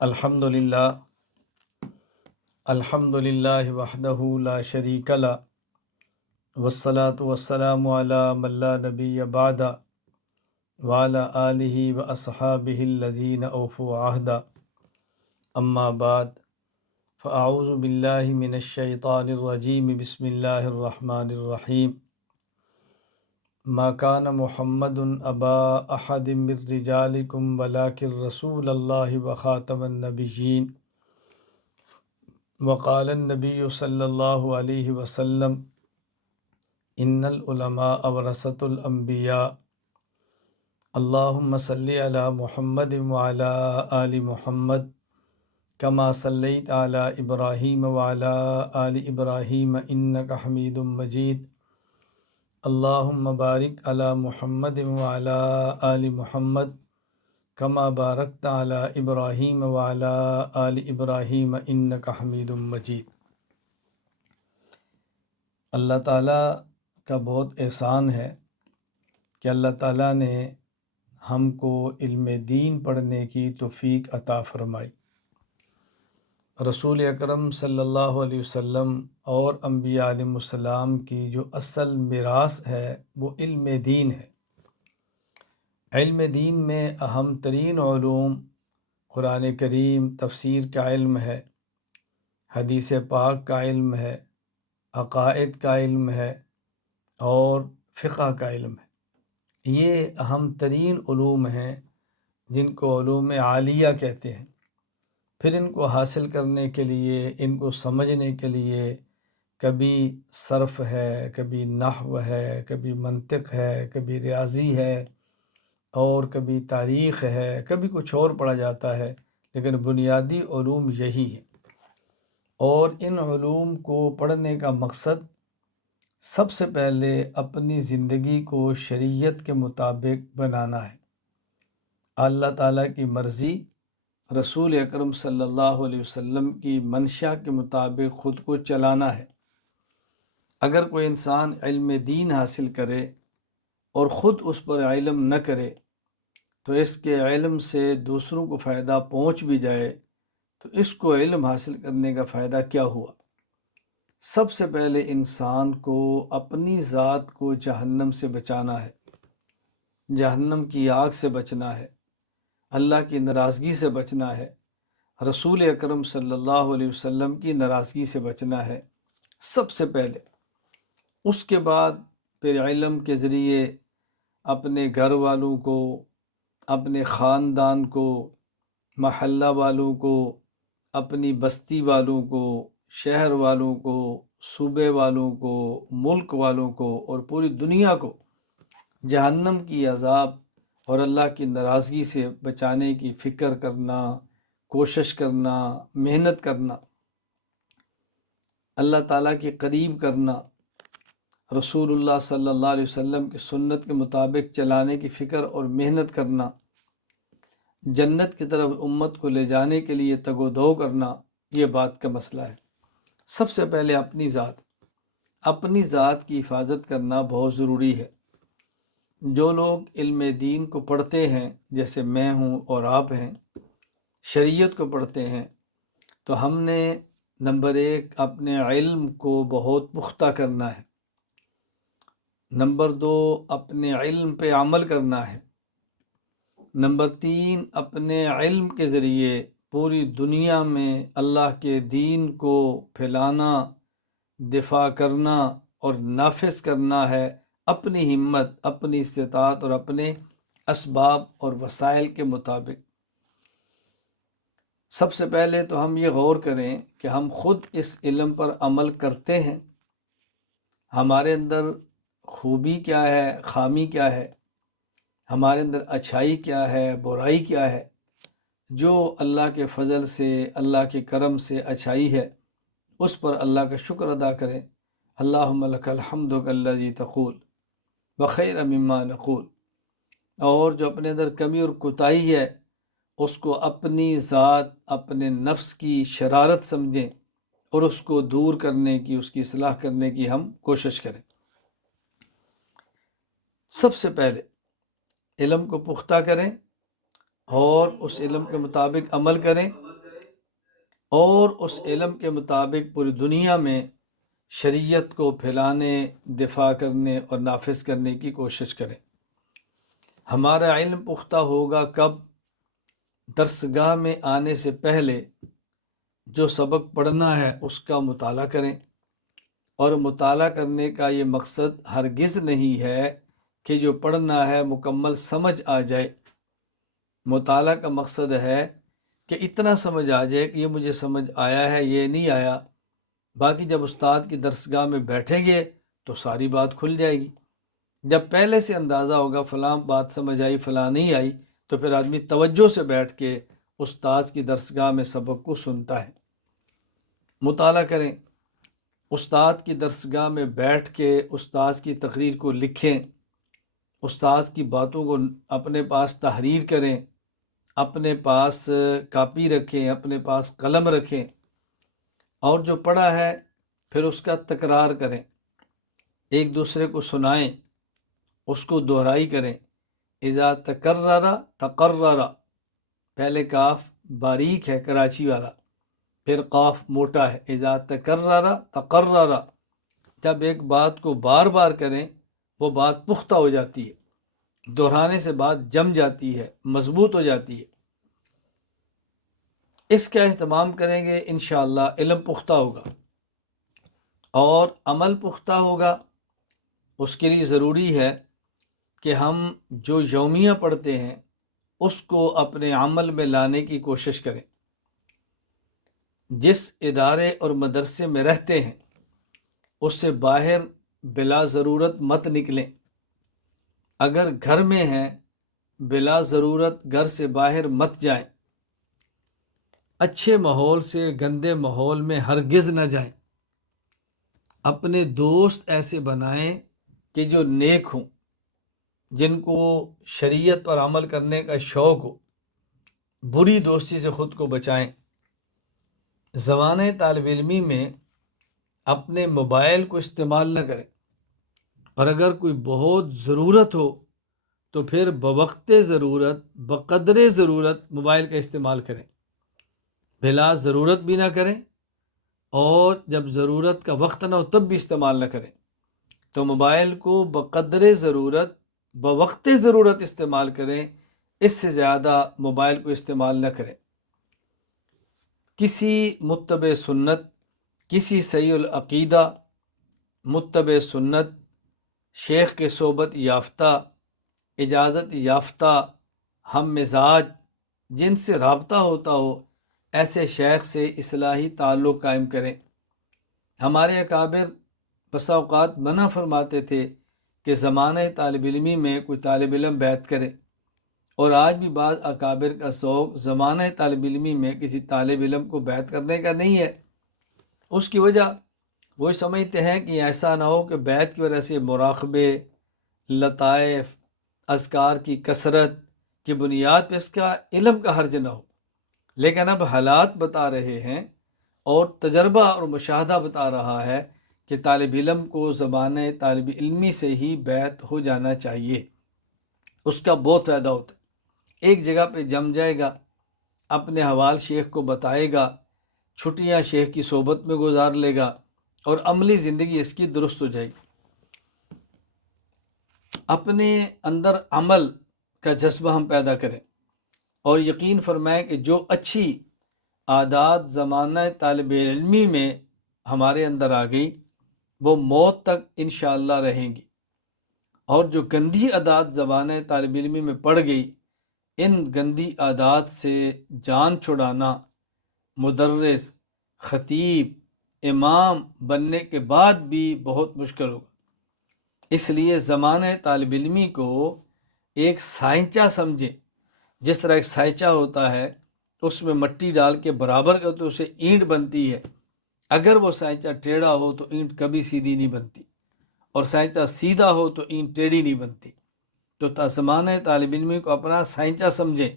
الحمد للہ وحدہ لا شریک لہ والصلاة والسلام علی من لا نبی بعد وعلی آلہ واصحابہ الذین اوفوا عہدا اما بعد فاعوذ باللہ من الشیطان الرجیم بسم اللہ الرحمن الرحیم ما کان محمد ابا احد من رجالکم ولکن رسول اللہ وخاتم النبیین وقال النبی صلی اللہ علیہ وسلم ان العلماء ورثۃ الانبیاء اللہم صلی علی محمد وعلی آل محمد کما صلیت علی ابراہیم وعلی آل ابراہیم انک حمید مجید اللہم بارک علی محمد وعلی آل محمد کما بارکت علی ابراہیم وعلی آل ابراہیم انک حمید مجید۔ اللہ تعالیٰ کا بہت احسان ہے کہ اللہ تعالیٰ نے ہم کو علم دین پڑھنے کی توفیق عطا فرمائی۔ رسول اکرم صلی اللہ علیہ وسلم اور انبیاء علیہ السلام کی جو اصل میراث ہے وہ علم دین ہے۔ علم دین میں اہم ترین علوم قرآن کریم، تفسیر کا علم ہے، حدیث پاک کا علم ہے، عقائد کا علم ہے اور فقہ کا علم ہے۔ یہ اہم ترین علوم ہیں جن کو علوم عالیہ کہتے ہیں۔ پھر ان کو حاصل کرنے کے لیے، ان کو سمجھنے کے لیے کبھی صرف ہے، کبھی نحو ہے، کبھی منطق ہے، کبھی ریاضی ہے اور کبھی تاریخ ہے، کبھی کچھ اور پڑھا جاتا ہے، لیکن بنیادی علوم یہی ہے۔ اور ان علوم کو پڑھنے کا مقصد سب سے پہلے اپنی زندگی کو شریعت کے مطابق بنانا ہے، اللہ تعالیٰ کی مرضی، رسول اکرم صلی اللہ علیہ وسلم کی منشا کے مطابق خود کو چلانا ہے۔ اگر کوئی انسان علم دین حاصل کرے اور خود اس پر علم نہ کرے تو اس کے علم سے دوسروں کو فائدہ پہنچ بھی جائے تو اس کو علم حاصل کرنے کا فائدہ کیا ہوا؟ سب سے پہلے انسان کو اپنی ذات کو جہنم سے بچانا ہے، جہنم کی آگ سے بچنا ہے، اللہ کی ناراضگی سے بچنا ہے، رسول اکرم صلی اللہ علیہ وسلم کی ناراضگی سے بچنا ہے سب سے پہلے۔ اس کے بعد پھر علم کے ذریعے اپنے گھر والوں کو، اپنے خاندان کو، محلہ والوں کو، اپنی بستی والوں کو، شہر والوں کو، صوبے والوں کو، ملک والوں کو اور پوری دنیا کو جہنم کی عذاب اور اللہ کی ناراضگی سے بچانے کی فکر کرنا، کوشش کرنا، محنت کرنا، اللہ تعالیٰ کے قریب کرنا، رسول اللہ صلی اللہ علیہ وسلم کی سنت کے مطابق چلانے کی فکر اور محنت کرنا، جنت کی طرف امت کو لے جانے کے لیے تگ و دو کرنا، یہ بات کا مسئلہ ہے۔ سب سے پہلے اپنی ذات کی حفاظت کرنا بہت ضروری ہے۔ جو لوگ علم دین کو پڑھتے ہیں، جیسے میں ہوں اور آپ ہیں، شریعت کو پڑھتے ہیں، تو ہم نے نمبر 1 اپنے علم کو بہت پختہ کرنا ہے، نمبر 2 اپنے علم پہ عمل کرنا ہے، نمبر 3 اپنے علم کے ذریعے پوری دنیا میں اللہ کے دین کو پھیلانا، دفاع کرنا اور نافذ کرنا ہے، اپنی ہمت، اپنی استطاعت اور اپنے اسباب اور وسائل کے مطابق۔ سب سے پہلے تو ہم یہ غور کریں کہ ہم خود اس علم پر عمل کرتے ہیں، ہمارے اندر خوبی کیا ہے، خامی کیا ہے، ہمارے اندر اچھائی کیا ہے، برائی کیا ہے۔ جو اللہ کے فضل سے، اللہ کے کرم سے اچھائی ہے اس پر اللہ کا شکر ادا کریں۔ اللہم لک الحمد کالذی تقول وخیر مما نقول۔ اور جو اپنے اندر کمی اور کوتاہی ہے اس کو اپنی ذات، اپنے نفس کی شرارت سمجھیں اور اس کو دور کرنے کی، اس کی اصلاح کرنے کی ہم کوشش کریں۔ سب سے پہلے علم کو پختہ کریں اور اس علم کے مطابق عمل کریں، اور اس علم کے مطابق پوری دنیا میں شریعت کو پھیلانے، دفاع کرنے اور نافذ کرنے کی کوشش کریں۔ ہمارا علم پختہ ہوگا کب؟ درسگاہ میں آنے سے پہلے جو سبق پڑھنا ہے اس کا مطالعہ کریں، اور مطالعہ کرنے کا یہ مقصد ہرگز نہیں ہے کہ جو پڑھنا ہے مکمل سمجھ آ جائے۔ مطالعہ کا مقصد ہے کہ اتنا سمجھ آ جائے کہ یہ مجھے سمجھ آیا ہے، یہ نہیں آیا، باقی جب استاد کی درسگاہ میں بیٹھیں گے تو ساری بات کھل جائے گی۔ جب پہلے سے اندازہ ہوگا فلاں بات سمجھ آئی فلاں نہیں آئی، تو پھر آدمی توجہ سے بیٹھ کے استاد کی درسگاہ میں سبق کو سنتا ہے۔ مطالعہ کریں، استاد کی درسگاہ میں بیٹھ کے استاد کی تقریر کو لکھیں، استاد کی باتوں کو اپنے پاس تحریر کریں، اپنے پاس کاپی رکھیں، اپنے پاس قلم رکھیں، اور جو پڑھا ہے پھر اس کا تکرار کریں، ایک دوسرے کو سنائیں، اس کو دہرائی کریں۔ اذا تکرر تقرر، پہلے کاف باریک ہے کراچی والا، پھر قاف موٹا ہے، اذا تکرر تقرر، جب ایک بات کو بار بار کریں وہ بات پختہ ہو جاتی ہے، دہرانے سے بات جم جاتی ہے، مضبوط ہو جاتی ہے۔ اس کا اہتمام کریں گے انشاءاللہ علم پختہ ہوگا اور عمل پختہ ہوگا۔ اس کے لیے ضروری ہے کہ ہم جو یومیہ پڑھتے ہیں اس کو اپنے عمل میں لانے کی کوشش کریں۔ جس ادارے اور مدرسے میں رہتے ہیں اس سے باہر بلا ضرورت مت نکلیں۔ اگر گھر میں ہیں بلا ضرورت گھر سے باہر مت جائیں۔ اچھے ماحول سے گندے ماحول میں ہرگز نہ جائیں۔ اپنے دوست ایسے بنائیں کہ جو نیک ہوں، جن کو شریعت پر عمل کرنے کا شوق ہو۔ بری دوستی سے خود کو بچائیں۔ زمانہ طالب علمی میں اپنے موبائل کو استعمال نہ کریں، اور اگر کوئی بہت ضرورت ہو تو پھر بوقت ضرورت بقدر ضرورت موبائل کا استعمال کریں، بلا ضرورت بھی نہ کریں، اور جب ضرورت کا وقت نہ ہو تب بھی استعمال نہ کریں۔ تو موبائل کو بقدر ضرورت بوقت ضرورت استعمال کریں، اس سے زیادہ موبائل کو استعمال نہ کریں۔ کسی متبع سنت، کسی صحیح العقیدہ متبع سنت، شیخ کے صحبت یافتہ، اجازت یافتہ، ہم مزاج، جن سے رابطہ ہوتا ہو، ایسے شیخ سے اصلاحی تعلق قائم کریں۔ ہمارے اکابر بسا اوقات منع فرماتے تھے کہ زمانہ طالب علمی میں کوئی طالب علم بیعت کرے، اور آج بھی بعض اکابر کا ذوق زمانہ طالب علمی میں کسی طالب علم کو بیعت کرنے کا نہیں ہے۔ اس کی وجہ وہ سمجھتے ہیں کہ ایسا نہ ہو کہ بیعت کی وجہ سے مراقبے، لطائف، اذکار کی کثرت کی بنیاد پہ اس کا علم کا حرج نہ ہو۔ لیکن اب حالات بتا رہے ہیں اور تجربہ اور مشاہدہ بتا رہا ہے کہ طالب علم کو زمانہ طالب علمی سے ہی بیعت ہو جانا چاہیے، اس کا بہت فائدہ ہوتا ہے۔ ایک جگہ پہ جم جائے گا، اپنے حوال شیخ کو بتائے گا، چھٹیاں شیخ کی صحبت میں گزار لے گا، اور عملی زندگی اس کی درست ہو جائے گی۔ اپنے اندر عمل کا جذبہ ہم پیدا کریں، اور یقین فرمائیں کہ جو اچھی عادات زمانہ طالب علمی میں ہمارے اندر آ گئی وہ موت تک انشاءاللہ رہیں گی، اور جو گندی عادات زمانہ طالب علمی میں پڑ گئی، ان گندی عادات سے جان چھڑانا مدرس، خطیب، امام بننے کے بعد بھی بہت مشکل ہوگا۔ اس لیے زمانہ طالب علمی کو ایک سائنچہ سمجھیں۔ جس طرح ایک سائنچہ ہوتا ہے اس میں مٹی ڈال کے برابر کر تو اسے اینٹ بنتی ہے، اگر وہ سائنچہ ٹیڑھا ہو تو اینٹ کبھی سیدھی نہیں بنتی، اور سائنچہ سیدھا ہو تو اینٹ ٹیڑھی نہیں بنتی۔ تو زمانہ طالب علمی کو اپنا سائنچہ سمجھیں،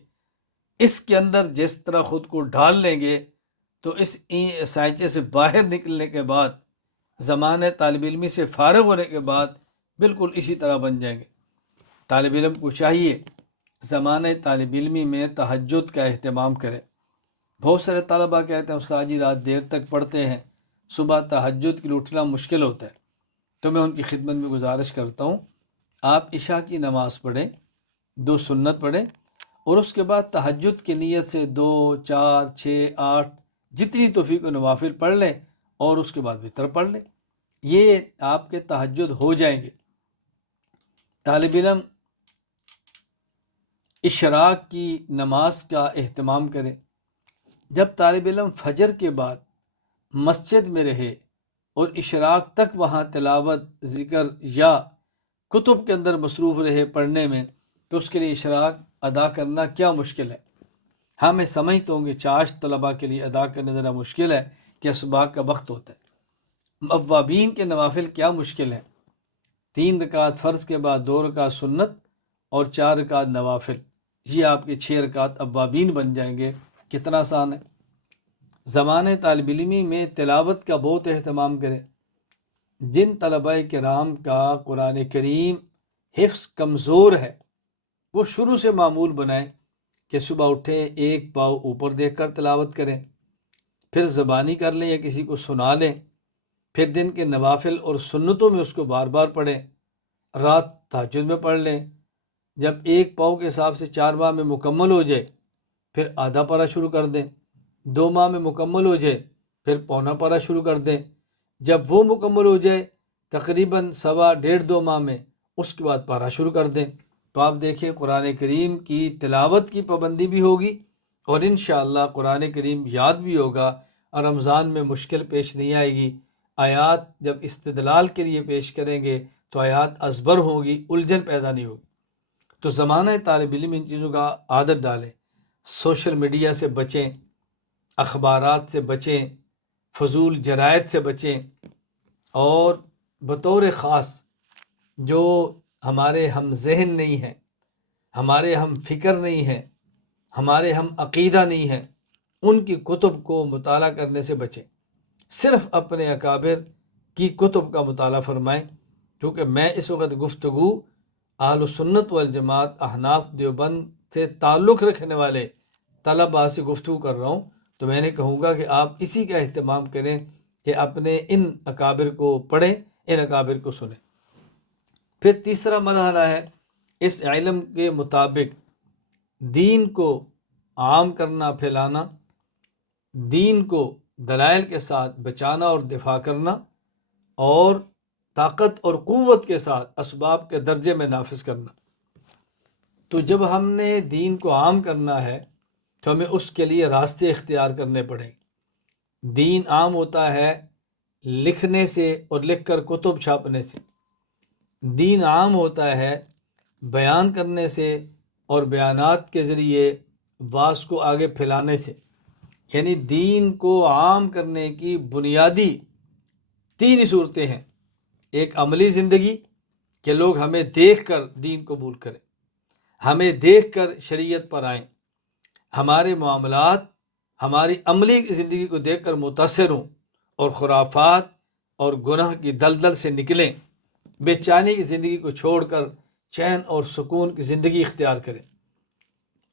اس کے اندر جس طرح خود کو ڈھال لیں گے تو اس سائنچے سے باہر نکلنے کے بعد، زمانہ طالب علمی سے فارغ ہونے کے بعد بالکل اسی طرح بن جائیں گے۔ طالب علم کو چاہیے زمانہ طالب علمی میں تہجد کا اہتمام کرے، بہت سارے طلباء کہتے ہیں استاد جی رات دیر تک پڑھتے ہیں، صبح تہجد کے لیے اٹھنا مشکل ہوتا ہے، تو میں ان کی خدمت میں گزارش کرتا ہوں آپ عشاء کی نماز پڑھیں، 2 سنت پڑھیں، اور اس کے بعد تہجد کی نیت سے 2 4 6 8 جتنی توفیق و نوافل پڑھ لیں، اور اس کے بعد وتر پڑھ لیں، یہ آپ کے تہجد ہو جائیں گے۔ طالب علم اشراق کی نماز کا اہتمام کرے۔ جب طالب علم فجر کے بعد مسجد میں رہے اور اشراق تک وہاں تلاوت، ذکر یا کتب کے اندر مصروف رہے پڑھنے میں، تو اس کے لیے اشراق ادا کرنا کیا مشکل ہے؟ ہاں میں سمجھتا ہوں کہ چاشت طلباء کے لیے ادا کرنا ذرا مشکل ہے کہ صبح کا وقت ہوتا ہے۔ اوابین کے نوافل کیا مشکل ہے؟ 3 رکعت فرض کے بعد 2 رکعت سنت اور 4 رکعت نوافل، یہ آپ کے 6 رکعت اوابین بن جائیں گے۔ کتنا آسان ہے۔ زمانے طالب علمی میں تلاوت کا بہت اہتمام کرے۔ جن طلباء کرام کا قرآن کریم حفظ کمزور ہے، وہ شروع سے معمول بنائیں کہ صبح اٹھیں، 1 پاؤں اوپر دیکھ کر تلاوت کریں، پھر زبانی کر لیں یا کسی کو سنا لیں، پھر دن کے نوافل اور سنتوں میں اس کو بار بار پڑھیں، رات تہجد میں پڑھ لیں۔ جب 1 پاؤں کے حساب سے 4 ماہ میں مکمل ہو جائے، پھر آدھا پارہ شروع کر دیں، 2 ماہ میں مکمل ہو جائے، پھر پونا پارہ شروع کر دیں۔ جب وہ مکمل ہو جائے تقریباً 1.5 ماہ میں، اس کے بعد پارہ شروع کر دیں۔ تو آپ دیکھیں قرآن کریم کی تلاوت کی پابندی بھی ہوگی، اور انشاءاللہ قرآن کریم یاد بھی ہوگا، اور رمضان میں مشکل پیش نہیں آئے گی۔ آیات جب استدلال کے لیے پیش کریں گے تو آیات ازبر ہوگی، الجھن پیدا نہیں ہوگی۔ تو زمانہ طالب علم ان چیزوں کا عادت ڈالیں۔ سوشل میڈیا سے بچیں، اخبارات سے بچیں، فضول جرائد سے بچیں، اور بطور خاص جو ہمارے ہم ذہن نہیں ہیں، ہمارے ہم فکر نہیں ہیں، ہمارے ہم عقیدہ نہیں ہیں، ان کی کتب کو مطالعہ کرنے سے بچیں۔ صرف اپنے اکابر کی کتب کا مطالعہ فرمائیں، کیونکہ میں اس وقت گفتگو اہل سنت والجماعت احناف دیوبند سے تعلق رکھنے والے طلباء سے گفتگو کر رہا ہوں، تو میں نے کہوں گا کہ آپ اسی کا اہتمام کریں کہ اپنے ان اکابر کو پڑھیں، ان اکابر کو سنیں۔ پھر تیسرا مرحلہ ہے اس علم کے مطابق دین کو عام کرنا، پھیلانا، دین کو دلائل کے ساتھ بچانا اور دفاع کرنا، اور طاقت اور قوت کے ساتھ اسباب کے درجے میں نافذ کرنا۔ تو جب ہم نے دین کو عام کرنا ہے تو ہمیں اس کے لیے راستے اختیار کرنے پڑیں۔ دین عام ہوتا ہے لکھنے سے اور لکھ کر کتب چھاپنے سے۔ دین عام ہوتا ہے بیان کرنے سے اور بیانات کے ذریعے واعظ کو آگے پھیلانے سے۔ یعنی دین کو عام کرنے کی بنیادی 3 ہی صورتیں ہیں۔ ایک عملی زندگی کہ لوگ ہمیں دیکھ کر دین قبول کریں، ہمیں دیکھ کر شریعت پر آئیں، ہمارے معاملات ہماری عملی زندگی کو دیکھ کر متاثر ہوں، اور خرافات اور گناہ کی دلدل سے نکلیں، بے چینی کی زندگی کو چھوڑ کر چین اور سکون کی زندگی اختیار کریں۔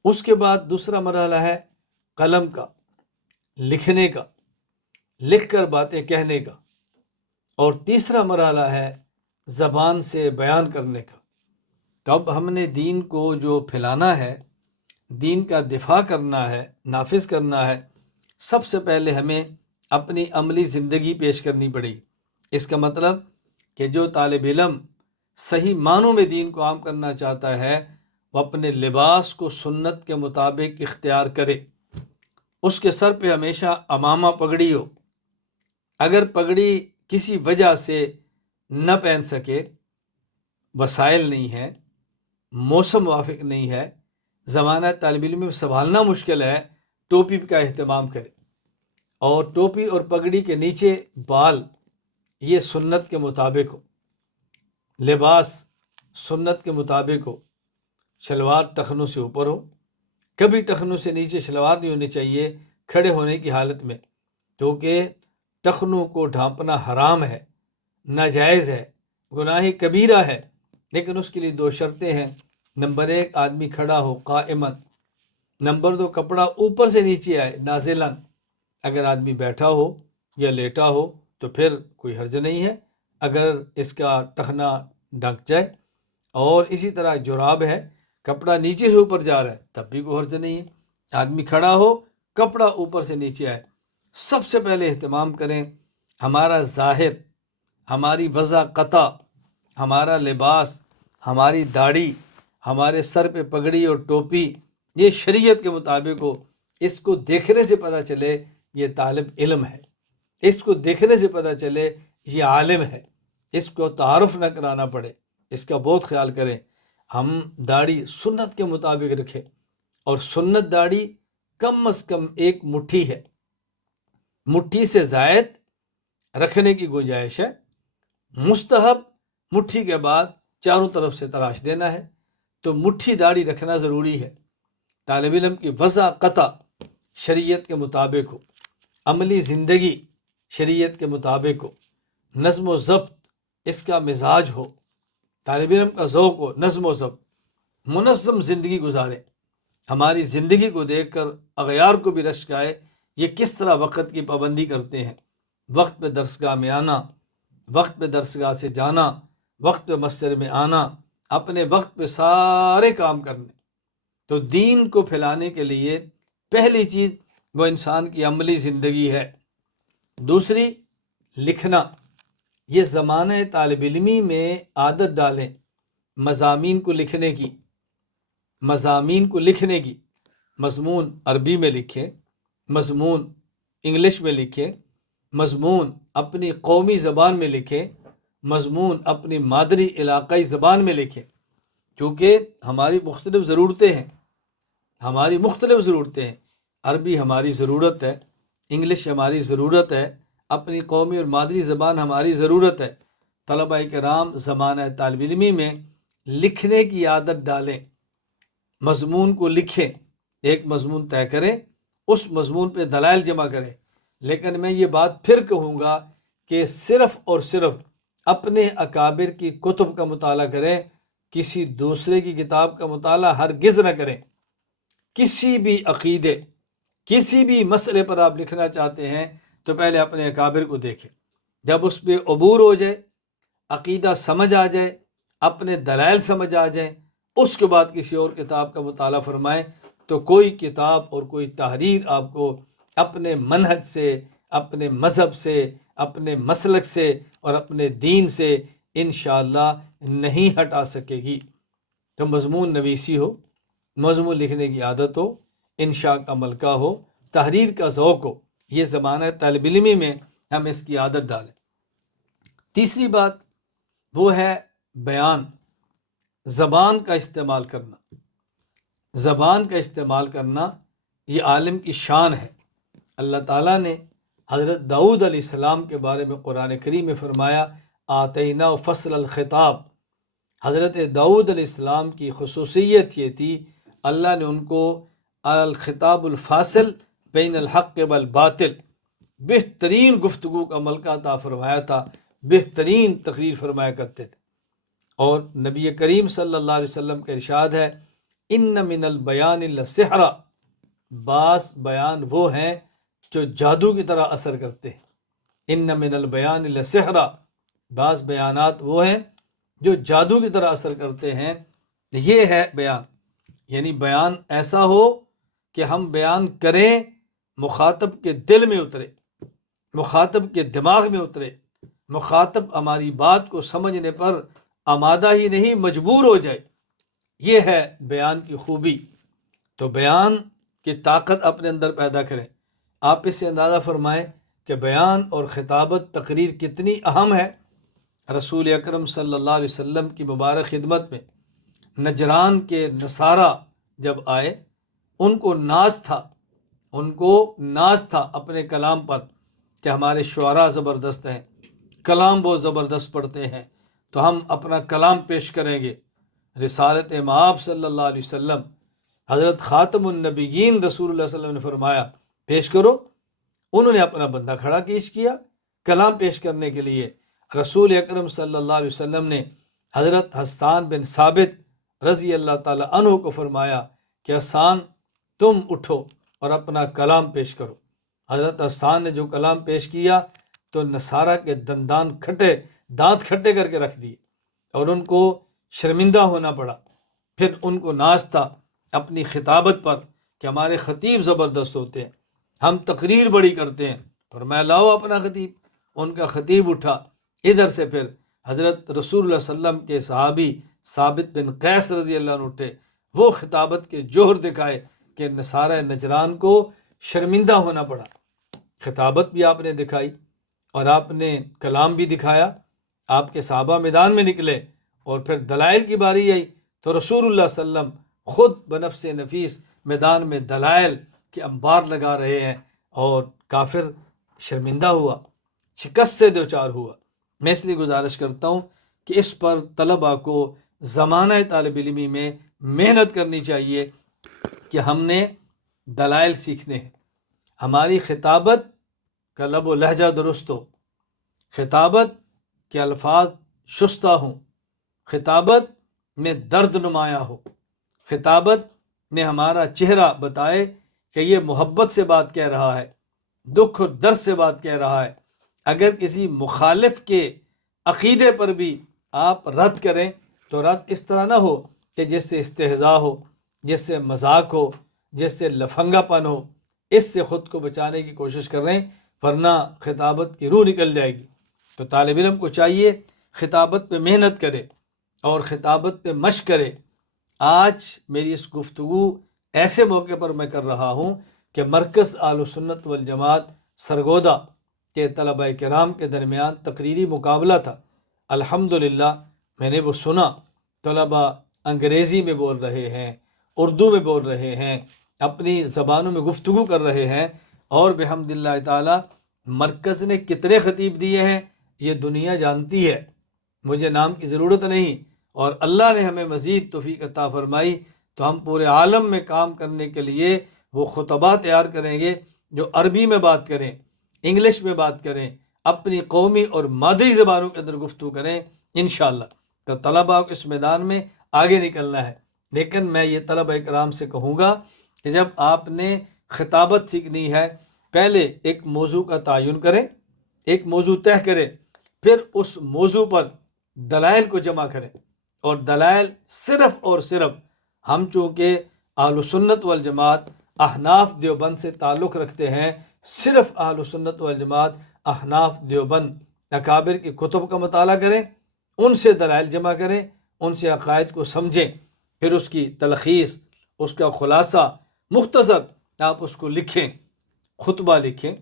اس کے بعد دوسرا مرحلہ ہے قلم کا، لکھنے کا، لکھ کر باتیں کہنے کا، اور تیسرا مرحلہ ہے زبان سے بیان کرنے کا۔ تو اب ہم نے دین کو جو پھیلانا ہے، دین کا دفاع کرنا ہے، نافذ کرنا ہے، سب سے پہلے ہمیں اپنی عملی زندگی پیش کرنی پڑے گی۔ اس کا مطلب کہ جو طالب علم صحیح معنوں میں دین کو عام کرنا چاہتا ہے، وہ اپنے لباس کو سنت کے مطابق اختیار کرے۔ اس کے سر پہ ہمیشہ عمامہ پگڑی ہو۔ اگر پگڑی کسی وجہ سے نہ پہن سکے، وسائل نہیں ہے، موسم موافق نہیں ہے، زمانہ طالب علم میں سنبھالنا مشکل ہے، ٹوپی کا اہتمام کرے، اور ٹوپی اور پگڑی کے نیچے بال یہ سنت کے مطابق ہو، لباس سنت کے مطابق ہو، شلوار ٹخنوں سے اوپر ہو، کبھی ٹخنوں سے نیچے شلوار نہیں ہونی چاہیے کھڑے ہونے کی حالت میں، کیونکہ ٹخنوں کو ڈھانپنا حرام ہے، ناجائز ہے، گناہ کبیرہ ہے۔ لیکن اس کے لیے 2 شرطیں ہیں۔ نمبر 1، آدمی کھڑا ہو قائماً، نمبر 2 کپڑا اوپر سے نیچے آئے نازلن، اگر آدمی بیٹھا ہو یا لیٹا ہو تو پھر کوئی حرج نہیں ہے، اگر اس کا ٹخنا ڈھک جائے، اور اسی طرح جراب ہے، کپڑا نیچے سے اوپر جا رہا ہے تب بھی کوئی حرج نہیں ہے، آدمی کھڑا ہو کپڑا اوپر سے نیچے آئے۔ سب سے پہلے اہتمام کریں ہمارا ظاہر، ہماری وضع قطع، ہمارا لباس، ہماری داڑھی، ہمارے سر پہ پگڑی اور ٹوپی، یہ شریعت کے مطابق ہو، اس کو دیکھنے سے پتہ چلے یہ طالب علم ہے، اس کو دیکھنے سے پتہ چلے یہ عالم ہے، اس کو تعارف نہ کرانا پڑے، اس کا بہت خیال کریں۔ ہم داڑھی سنت کے مطابق رکھیں، اور سنت داڑھی کم از کم 1 مٹھی ہے، مٹھی سے زائد رکھنے کی گنجائش ہے۔ مستحب مٹھی کے بعد چاروں طرف سے تراش دینا ہے، تو مٹھی داڑھی رکھنا ضروری ہے۔ طالب علم کی وضع قطع شریعت کے مطابق ہو، عملی زندگی شریعت کے مطابق ہو، نظم و ضبط اس کا مزاج ہو، طالب علم کا ذوق ہو، نظم و ضبط، منظم زندگی گزارے۔ ہماری زندگی کو دیکھ کر اغیار کو بھی رشک آئے، یہ کس طرح وقت کی پابندی کرتے ہیں، وقت پہ درسگاہ میں آنا، وقت پہ درسگاہ سے جانا، وقت پہ مسجد میں آنا، اپنے وقت پہ سارے کام کرنے۔ تو دین کو پھیلانے کے لیے پہلی چیز وہ انسان کی عملی زندگی ہے۔ دوسری، لکھنا، یہ زمانہ طالب علمی میں عادت ڈالیں مضامین کو لکھنے کی، مضامین کو لکھنے کی، مضمون عربی میں لکھیں، مضمون انگلش میں لکھیں، مضمون اپنی قومی زبان میں لکھیں، مضمون اپنی مادری علاقائی زبان میں لکھیں، کیونکہ ہماری مختلف ضرورتیں ہیں، ہماری مختلف ضرورتیں ہیں، عربی ہماری ضرورت ہے، انگلش ہماری ضرورت ہے، اپنی قومی اور مادری زبان ہماری ضرورت ہے۔ طلبہ کرام زمانہ طالب علمی میں لکھنے کی عادت ڈالیں، مضمون کو لکھیں، ایک مضمون طے کریں، اس مضمون پہ دلائل جمع کریں۔ لیکن میں یہ بات پھر کہوں گا کہ صرف اور صرف اپنے اکابر کی کتب کا مطالعہ کریں، کسی دوسرے کی کتاب کا مطالعہ ہرگز نہ کریں۔ کسی بھی عقیدے، کسی بھی مسئلے پر آپ لکھنا چاہتے ہیں تو پہلے اپنے اکابر کو دیکھیں، جب اس پہ عبور ہو جائے، عقیدہ سمجھ آ جائے، اپنے دلائل سمجھ آ جائیں، اس کے بعد کسی اور کتاب کا مطالعہ فرمائیں۔ تو کوئی کتاب اور کوئی تحریر آپ کو اپنے منہج سے، اپنے مذہب سے، اپنے مسلک سے اور اپنے دین سے انشاءاللہ نہیں ہٹا سکے گی۔ تو مضمون نویسی ہو، مضمون لکھنے کی عادت ہو، انشاء کا ملکہ ہو، تحریر کا ذوق ہو، یہ زمانہ طالب علمی میں ہم اس کی عادت ڈالیں۔ تیسری بات وہ ہے بیان، زبان کا استعمال کرنا۔ زبان کا استعمال کرنا یہ عالم کی شان ہے۔ اللہ تعالیٰ نے حضرت داؤد علیہ السلام کے بارے میں قرآن کریم میں فرمایا آتینا فصل الخطاب۔ حضرت داؤد علیہ السلام کی خصوصیت یہ تھی، اللہ نے ان کو الخطاب الفاصل بین الحق والباطل، بہترین گفتگو کا ملکہ عطا فرمایا تھا، بہترین تقریر فرمایا کرتے تھے۔ اور نبی کریم صلی اللہ علیہ وسلم کا ارشاد ہے ان من البیان لسحر، بعض بیان وہ ہیں جو جادو کی طرح اثر کرتے ہیں۔ ان من البیان لسحر، بعض بیانات وہ ہیں جو جادو کی طرح اثر کرتے ہیں۔ یہ ہے بیان، یعنی بیان ایسا ہو کہ ہم بیان کریں، مخاطب کے دل میں اترے، مخاطب کے دماغ میں اترے، مخاطب ہماری بات کو سمجھنے پر آمادہ ہی نہیں مجبور ہو جائے۔ یہ ہے بیان کی خوبی۔ تو بیان کی طاقت اپنے اندر پیدا کریں۔ آپ اس سے اندازہ فرمائیں کہ بیان اور خطابت تقریر کتنی اہم ہے۔ رسول اکرم صلی اللہ علیہ وسلم کی مبارک خدمت میں نجران کے نصارہ جب آئے، ان کو ناز تھا، ان کو ناز تھا اپنے کلام پر کہ ہمارے شعراء زبردست ہیں، کلام بہت زبردست پڑھتے ہیں، تو ہم اپنا کلام پیش کریں گے۔ رسالت مآب صلی اللہ علیہ وسلم، حضرت خاتم النبیین رسول اللہ صلی اللہ علیہ وسلم نے فرمایا پیش کرو۔ انہوں نے اپنا بندہ کھڑا پیش کیا کلام پیش کرنے کے لیے۔ رسول اکرم صلی اللہ علیہ وسلم نے حضرت حسان بن ثابت رضی اللہ تعالی عنہ کو فرمایا کہ حسان تم اٹھو اور اپنا کلام پیش کرو۔ حضرت حسان نے جو کلام پیش کیا تو نصارہ کے دانت کھٹے کر کے رکھ دیے اور ان کو شرمندہ ہونا پڑا۔ پھر ان کو ناز تھا اپنی خطابت پر کہ ہمارے خطیب زبردست ہوتے ہیں، ہم تقریر بڑی کرتے ہیں، فرمایا لاؤ اپنا خطیب۔ ان کا خطیب اٹھا۔ ادھر سے پھر حضرت رسول اللہ صلی اللہ علیہ وسلم کے صحابی ثابت بن قیس رضی اللہ عنہ اٹھے، وہ خطابت کے جوہر دکھائے کہ نصارہ نجران کو شرمندہ ہونا پڑا۔ خطابت بھی آپ نے دکھائی اور آپ نے کلام بھی دکھایا، آپ کے صحابہ میدان میں نکلے، اور پھر دلائل کی باری آئی تو رسول اللہ صلی اللہ علیہ وسلم خود بنفس نفیس میدان میں دلائل کے انبار لگا رہے ہیں، اور کافر شرمندہ ہوا، شکست سے دوچار ہوا۔ میں اس لیے گزارش کرتا ہوں کہ اس پر طلباء کو زمانہ طالب علمی میں محنت کرنی چاہیے کہ ہم نے دلائل سیکھنے ہیں، ہماری خطابت کا لب و لہجہ درست ہو، خطابت کے الفاظ شستہ ہوں، خطابت میں درد نمایاں ہو، خطابت میں ہمارا چہرہ بتائے کہ یہ محبت سے بات کہہ رہا ہے، دکھ اور درد سے بات کہہ رہا ہے۔ اگر کسی مخالف کے عقیدے پر بھی آپ رد کریں تو رد اس طرح نہ ہو کہ جس سے استہزاء ہو، جس سے مذاق ہو، جس سے لفنگا پن ہو۔ اس سے خود کو بچانے کی کوشش کر رہے ہیں، ورنہ خطابت کی روح نکل جائے گی۔ تو طالب علم کو چاہیے خطابت پہ محنت کرے اور خطابت پہ مشق کرے۔ آج میری اس گفتگو ایسے موقع پر میں کر رہا ہوں کہ مرکز اہل سنت والجماعت سرگودا کے طلباء کرام کے درمیان تقریری مقابلہ تھا۔ الحمدللہ میں نے وہ سنا، طلباء انگریزی میں بول رہے ہیں، اردو میں بول رہے ہیں، اپنی زبانوں میں گفتگو کر رہے ہیں، اور بحمد اللہ تعالی مرکز نے کتنے خطیب دیے ہیں یہ دنیا جانتی ہے، مجھے نام کی ضرورت نہیں، اور اللہ نے ہمیں مزید توفیق عطا فرمائی تو ہم پورے عالم میں کام کرنے کے لیے وہ خطباء تیار کریں گے جو عربی میں بات کریں، انگلش میں بات کریں، اپنی قومی اور مادری زبانوں کے اندر گفتگو کریں انشاءاللہ۔ تو طلباء کو اس میدان میں آگے نکلنا ہے، لیکن میں یہ طلباء کرام سے کہوں گا کہ جب آپ نے خطابت سیکھنی ہے پہلے ایک موضوع کا تعین کریں، ایک موضوع طے کریں، پھر اس موضوع پر دلائل کو جمع کریں، اور دلائل صرف اور صرف ہم چونکہ اہل سنت والجماعت احناف دیوبند سے تعلق رکھتے ہیں، صرف اہل سنت والجماعت احناف دیوبند اکابر کی کتب کا مطالعہ کریں، ان سے دلائل جمع کریں، ان سے عقائد کو سمجھیں، پھر اس کی تلخیص، اس کا خلاصہ مختصر آپ اس کو لکھیں، خطبہ لکھیں،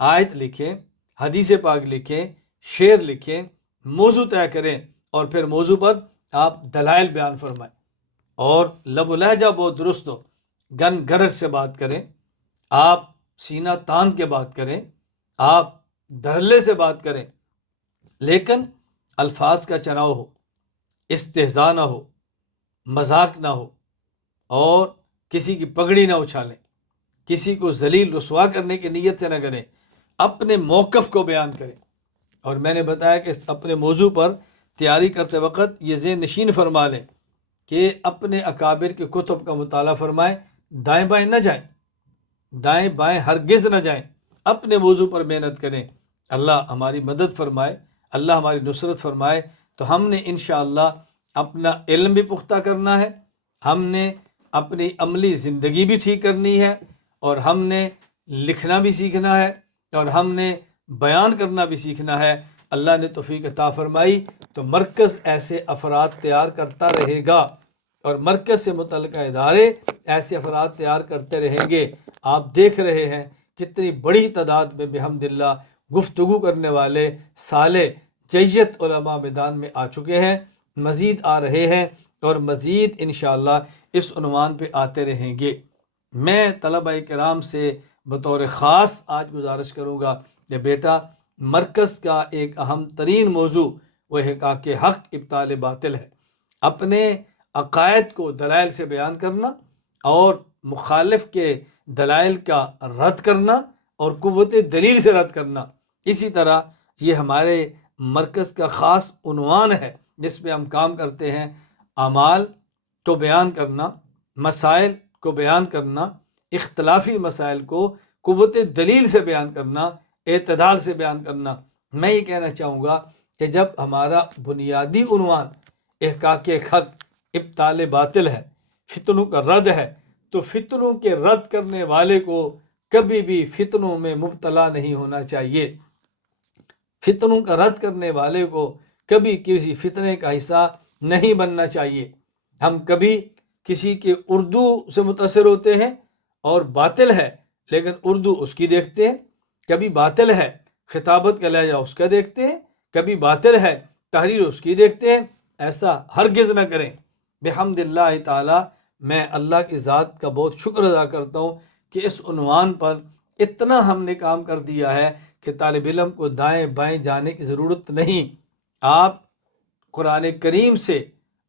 آیت لکھیں، حدیث پاک لکھیں، شعر لکھیں، موضوع طے کریں، اور پھر موضوع پر آپ دلائل بیان فرمائیں، اور لب و لہجہ بہت درست ہو، گن گرج سے بات کریں، آپ سینہ تان کے بات کریں، آپ دھڑلے سے بات کریں، لیکن الفاظ کا چناؤ ہو، استہزاء نہ ہو، مذاق نہ ہو، اور کسی کی پگڑی نہ اچھالیں، کسی کو ذلیل رسوا کرنے کی نیت سے نہ کریں، اپنے موقف کو بیان کریں۔ اور میں نے بتایا کہ اپنے موضوع پر تیاری کرتے وقت یہ ذہن نشین فرما لیں کہ اپنے اکابر کی کتب کا مطالعہ فرمائیں، دائیں بائیں نہ جائیں، دائیں بائیں ہرگز نہ جائیں، اپنے موضوع پر محنت کریں۔ اللہ ہماری مدد فرمائے، اللہ ہماری نصرت فرمائے، تو ہم نے انشاءاللہ اپنا علم بھی پختہ کرنا ہے، ہم نے اپنی عملی زندگی بھی ٹھیک کرنی ہے، اور ہم نے لکھنا بھی سیکھنا ہے، اور ہم نے بیان کرنا بھی سیکھنا ہے۔ اللہ نے توفیق عطا فرمائی تو مرکز ایسے افراد تیار کرتا رہے گا، اور مرکز سے متعلقہ ادارے ایسے افراد تیار کرتے رہیں گے۔ آپ دیکھ رہے ہیں کتنی بڑی تعداد میں بحمداللہ گفتگو کرنے والے صالح جیت علماء میدان میں آ چکے ہیں، مزید آ رہے ہیں، اور مزید انشاءاللہ اس عنوان پہ آتے رہیں گے۔ میں طلبہ کرام سے بطور خاص آج گزارش کروں گا کہ بیٹا مرکز کا ایک اہم ترین موضوع وہ حقاق حق ابطال باطل ہے۔ اپنے عقائد کو دلائل سے بیان کرنا، اور مخالف کے دلائل کا رد کرنا، اور قوت دلیل سے رد کرنا۔ اسی طرح یہ ہمارے مرکز کا خاص عنوان ہے جس پہ ہم کام کرتے ہیں، اعمال کو بیان کرنا، مسائل کو بیان کرنا، اختلافی مسائل کو قوت دلیل سے بیان کرنا، اعتدال سے بیان کرنا۔ میں یہ کہنا چاہوں گا کہ جب ہمارا بنیادی عنوان احقاق حق، ابطال باطل ہے، فتنوں کا رد ہے، تو فتنوں کے رد کرنے والے کو کبھی بھی فتنوں میں مبتلا نہیں ہونا چاہیے۔ فتنوں کا رد کرنے والے کو کبھی کسی فتنے کا حصہ نہیں بننا چاہیے۔ ہم کبھی کسی کے اردو سے متاثر ہوتے ہیں اور باطل ہے لیکن اردو اس کی دیکھتے ہیں، کبھی باطل ہے خطابت کا لہجہ اس کا دیکھتے ہیں، کبھی باطل ہے تحریر اس کی دیکھتے ہیں۔ ایسا ہرگز نہ کریں۔ بحمد اللہ تعالی میں اللہ کی ذات کا بہت شکر ادا کرتا ہوں کہ اس عنوان پر اتنا ہم نے کام کر دیا ہے کہ طالب علم کو دائیں بائیں جانے کی ضرورت نہیں۔ آپ قرآن کریم سے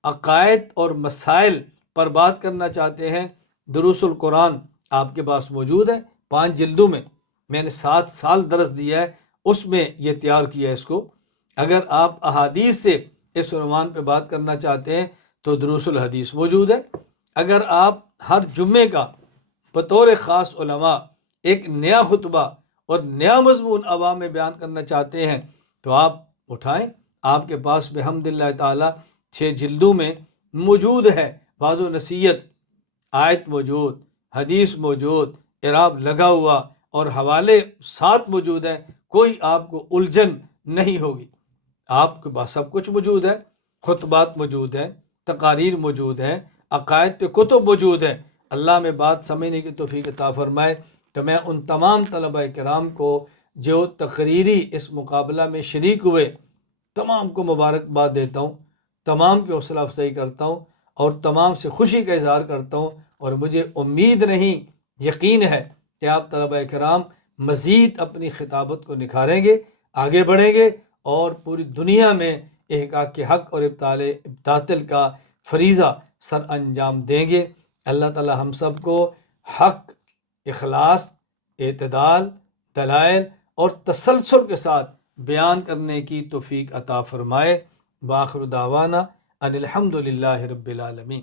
عقائد اور مسائل پر بات کرنا چاہتے ہیں، دروس القرآن آپ کے پاس موجود ہے 5 جلدوں میں نے 7 سال درس دیا ہے، اس میں یہ تیار کیا ہے اس کو۔ اگر آپ احادیث سے اس عنوان پہ بات کرنا چاہتے ہیں تو دروس الحدیث موجود ہے۔ اگر آپ ہر جمعے کا بطور خاص علماء ایک نیا خطبہ اور نیا مضمون عوام میں بیان کرنا چاہتے ہیں تو آپ اٹھائیں، آپ کے پاس بحمد اللہ تعالی 6 جلدوں میں موجود ہے۔ واضح و نصیحت، آیت موجود، حدیث موجود، اعراب لگا ہوا اور حوالے ساتھ موجود ہیں، کوئی آپ کو الجھن نہیں ہوگی۔ آپ کے پاس سب کچھ موجود ہے، خطبات موجود ہیں، تقاریر موجود ہیں، عقائد پہ کتب موجود ہیں۔ اللہ میں بات سمجھنے کی توفیق عطا فرمائے۔ تو میں ان تمام طلبہ کرام کو جو تقریری اس مقابلہ میں شریک ہوئے تمام کو مبارکباد دیتا ہوں، تمام کی حوصلہ افزائی کرتا ہوں اور تمام سے خوشی کا اظہار کرتا ہوں، اور مجھے امید نہیں یقین ہے کہ آپ طلبہ کرام مزید اپنی خطابت کو نکھاریں گے، آگے بڑھیں گے اور پوری دنیا میں احقاق حق اور ابطال باطل کا فریضہ سر انجام دیں گے۔ اللہ تعالی ہم سب کو حق، اخلاص، اعتدال، دلائل اور تسلسل کے ساتھ بیان کرنے کی توفیق عطا فرمائے۔ وآخر دعوانا ان الحمد للہ رب العالمین۔